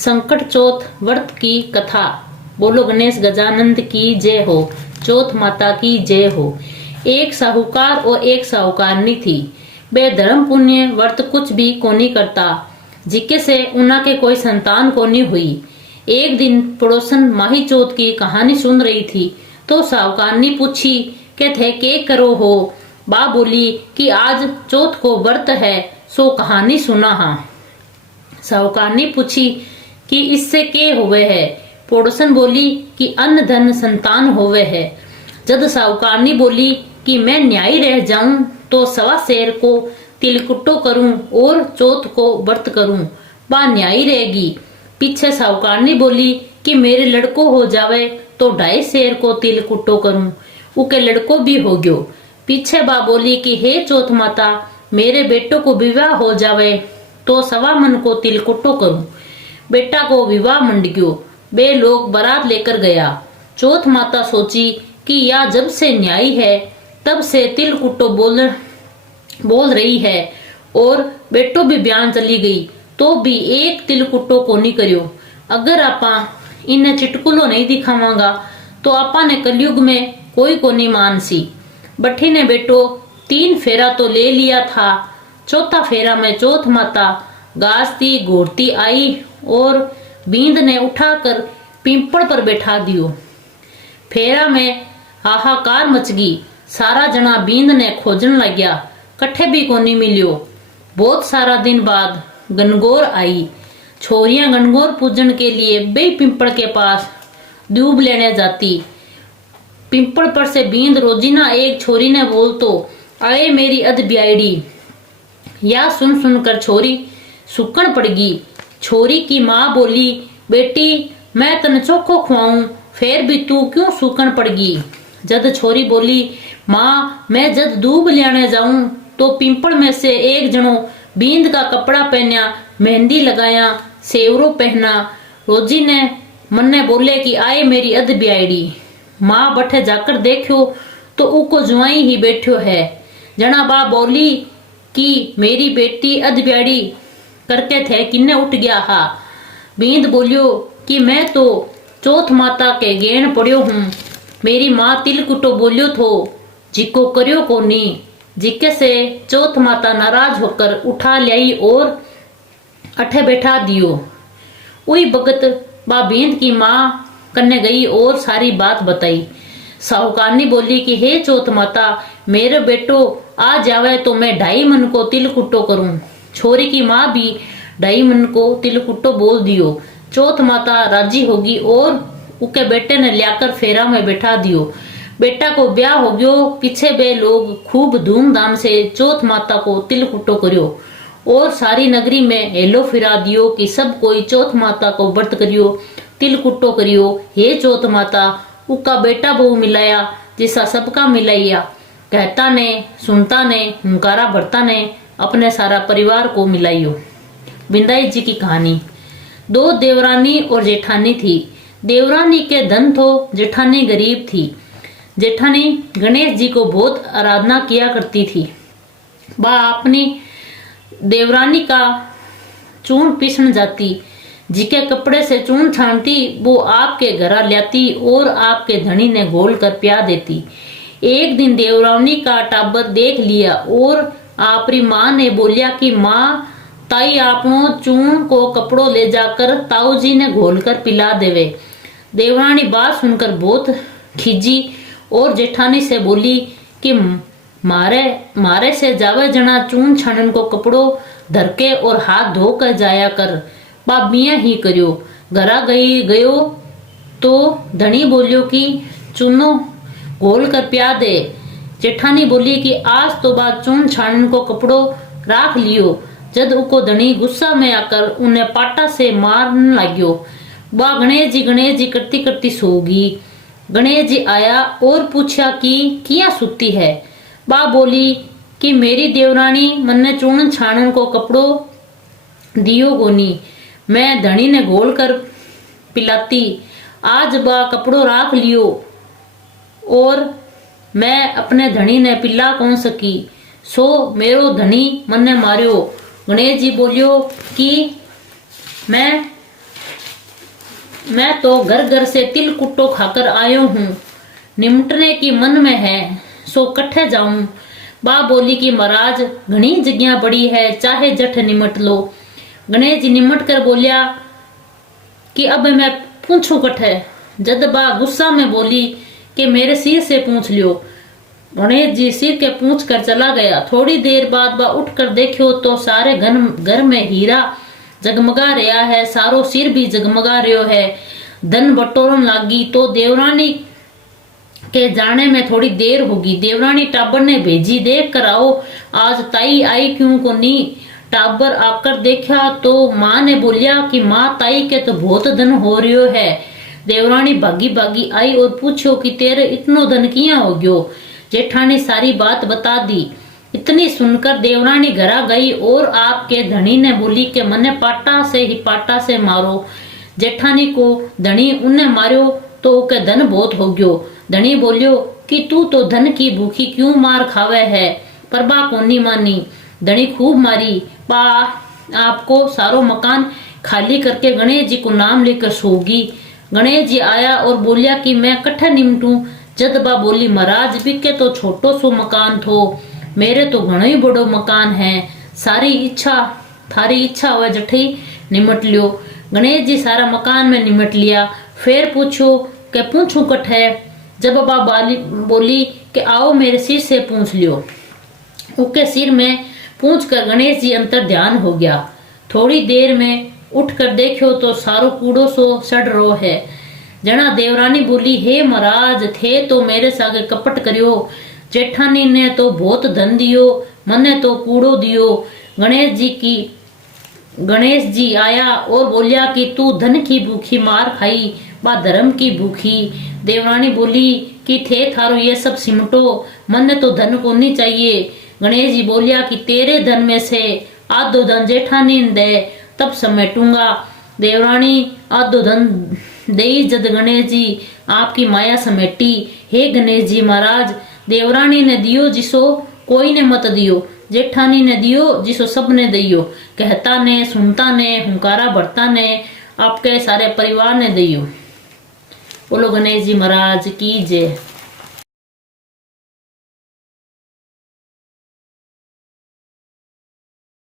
संकट चौथ व्रत की कथा। बोलो गणेश गजानंद की जय हो, चौथ माता की जय हो। एक साहूकार और एक साहूकारनी थी। बे धर्म पुण्य व्रत कुछ भी कोनी करता, जिके से उना के कोई संतान कोनी हुई। एक दिन पड़ोसन माही चौथ की कहानी सुन रही थी तो साहूकारनी पूछी के थे के करो हो। बा बोली कि आज चौथ को व्रत है, सो कहानी सुना हाँ। साहूकारनी पूछी कि इससे के हुए है। पड़ोसन बोली कि अन्न धन संतान होवे है। जद साहूकारनी बोली कि मैं न्यायी रह जाऊं तो सवा शेर को तिलकुट्टो करूं और चौथ को व्रत करूं, बा न्यायी रहेगी। पीछे साहूकारनी बोली कि मेरे लड़को हो जावे तो 2.5 शेर को तिलकुट्टो करूं, उके लड़को भी हो गयो। पीछे बा बोली कि हे चौथ माता, मेरे बेटो को विवाह हो जावे तो 1.25 मन को तिलकुट्टो करूं। बेटा को विवाह मंड गयो। बे लोग बारात लेकर गया। चौथ माता सोची कि या जब से न्यायी है तब से तिलकुट्टो बोल रही है और बेटो भी बयान चली गई तो भी एक तिलकुट्टो को नहीं करियो। अगर आपा इन्हें चिटकुलो नहीं दिखावांगा तो आपा ने कलयुग में कोई को नहीं मानसी। बठी ने बेटो 3 फेरा तो ले लिया था। चौथा फेरा में चौथ माता गाजती घोरती आई और बींद ने उठाकर पिंपल पर बैठा दियो। फेरा में हाहाकार मच गई। सारा जना बींद ने खोजन लग गया, कट्ठे भी कोनी मिलियो। बहुत सारा दिन बाद गणगौर आई। छोरियां गणगौर पूजन के लिए बे पिंपल के पास दूब लेने जाती। पिंपल पर से बींद रोजीना एक छोरी ने बोल तो आए मेरी अध ब्याईडी। या सुन सुनकर छोरी सुकन पड़ गई। छोरी की माँ बोली, बेटी मैं तन चोखो खुआऊं, फिर भी तू क्यों सुकन पड़ गई। जद छोरी बोली, माँ मैं जद दूब लेने जाऊं तो पिंपल में से एक जनो बींद का कपड़ा पहना, मेहंदी लगाया, सेवरो पहना। रोजी ने मन ने बोले कि आए मेरी अध ब्याईडी। माँ बठे जाकर देखो तो उको जुआई ही बैठो है। जना बा बोली कि मेरी बेटी अध ब्याड़ी करके थे किन्ने उठ गया हा। बींद बोलियो कि मैं तो चौथ माता के गेण पड़ियो हूँ। मेरी माँ तिलकुट्टो बोलियो थो, जिको करियो कोनी। जिके से चौथ माता नाराज होकर उठा लाई और अठे बैठा दियो। उई भगत बा बींद की माँ कन्ने गई और सारी बात बताई। साहूकारनी बोली कि हे चौथ माता, मेरे बेटो आ जावे तो मैं 2.5 मन को तिलकुट्टो करूं। छोरी की माँ भी 2.5 मन को तिलकुट्टो बोल दियो। चौथ माता राजी होगी और उके बेटे ने लियाकर फेरा में बैठा दियो। बेटा को ब्याह हो गयो। पीछे बे लोग खूब धूमधाम से चौथ माता को तिलकुट्टो करियो और सारी नगरी में हेलो फिरा दियो कि सब कोई चौथ माता को व्रत करियो, तिलकुट्टो करियो। हे चौथ माता, उका बेटा बहू मिलाया जिसा सबका मिलाइया। कहता ने सुनता ने हुंकारा भरता ने अपने सारा परिवार को मिलाइयो। बिंदाई जी की कहानी। 2 देवरानी और जेठानी थी। देवरानी के धन थो, जेठानी गरीब थी। जेठानी गणेश जी को बहुत आराधना किया करती थी। बा अपनी देवरानी का चून पीसन जाती, जिके कपड़े से चून छानती वो आपके घरा लाती और आपके धनी ने घोल कर प्या देती। एक दिन देवरानी का टाबर देख लिया और आपरी माँ ने बोलिया कि माँ ताई आपनो चून को कपड़ो ले जाकर ताऊ जी ने घोल कर पिला देवे। देवरानी बात सुनकर बहुत खिजी और जेठानी से बोली कि मारे से जावे जना चून छानन को कपड़ो धरके और हाथ धोकर जाया कर। बाप मियाँ ही करियो। घरा गयो तो धनी बोलियो कि चूनो घोल कर प्या दे। जेठानी बोली कि आज तो बाद चून छानन को कपड़ो राख लियो। जद उको धनी गुस्सा में आकर उन्हें पाटा से मारने लाग्यो। बा गणेश जी करती करती सोगी। गणेश जी आया और पूछा कि किया सुती है। बा बोली कि मेरी देवरानी मन्ने चून छानन को कपड़ो दियो गोनी, मैं धनी ने घोल कर पिलाती। आज बा कपड़ो राख लियो और मैं अपने धनी ने पिला कौन सकी, सो मेरो धनी मन्ने मारियो। गणेश जी बोलियो कि मैं मैं तो घर घर से तिल कुट्टो खाकर आयो हूँ, निमटने की मन में है, सो कट्ठे जाऊं। बा बोली कि महाराज घनी जगह बड़ी है, चाहे जठ निमट लो। गणेश जी निमट कर बोलिया कि अब मैं पूछूं कट्ठे। जद बा गुस्सा में बोली कि मेरे सिर से पूछ लियो। गणेश जी सिर के पूछ कर चला गया। थोड़ी देर बाद बा उठ कर देखियो तो सारे घर में हीरा जगमगा रहा है, सारो सिर भी जगमगा रहो है। धन बटोरन लागी तो देवरानी के जाने में थोड़ी देर होगी। देवरानी टाबर ने भेजी, देख कर आओ आज ताई आई क्यों को नी। टाबर आकर देखा तो माँ ने बोलिया कि माँ ताई के तो बहुत धन हो रियो है। देवरानी भागी भागी आई और पूछो कि तेरे इतनो धन किया हो गयो। जेठानी सारी बात बता दी। इतनी सुनकर देवरानी घरा गई और आपके धनी ने बोली कि मने पाटा से मारो। जेठानी को धनी उन्हें मारो तो ओके धन बहुत हो गयो। धनी बोलियो कि तू तो धन की भूखी क्यों मार खावे है, पर बा कोनी मानी। धनी खूब मारी। बा आपको सारो मकान खाली करके गणेश जी को नाम लेकर सोगी। गणेश जी आया और बोलिया कि मैं कट्ठे निमटू। जद बा बोली महाराज बिके तो छोटो सो मकान थो, मेरे तो घणो ही बड़ो मकान है, सारी इच्छा थारी इच्छा हुआ जठी निमट लियो। गणेश जी सारा मकान में निमट लिया। फिर पूछो के पूछू कट्ठे। जब बा बोली कि आओ मेरे सिर से पूछ लियो। उसके सिर में पूछ कर गणेश जी अंतर ध्यान हो गया। थोड़ी देर में उठ कर देखो तो सारो कूड़ो सो सड़ रो है। जना देवरानी बोली हे महाराज थे तो मेरे सागे कपट करियो, जेठानी ने तो बहुत धन दियो, मने तो कूड़ो दियो। गणेश जी आया और बोलिया कि तू धन की भूखी मार खाई, बा धर्म की भूखी। देवरानी बोली कि थे थारो ये सब सिमटो, मने तो धन को नहीं चाहिए। गणेश जी बोलिया कि तेरे धन में से आधो धन जेठानी दे तब समेटूंगा। देवरानी आधो धन दे। जद गणेश जी आपकी माया समेटी। हे गणेश जी महाराज देवरानी ने दियो जिसो कोई ने मत दियो, जेठानी ने दियो जिसो सब ने दियो, कहता ने सुनता ने हुंकारा भरता ने आपके सारे परिवार ने दियो। बोलो गणेश जी महाराज की जय।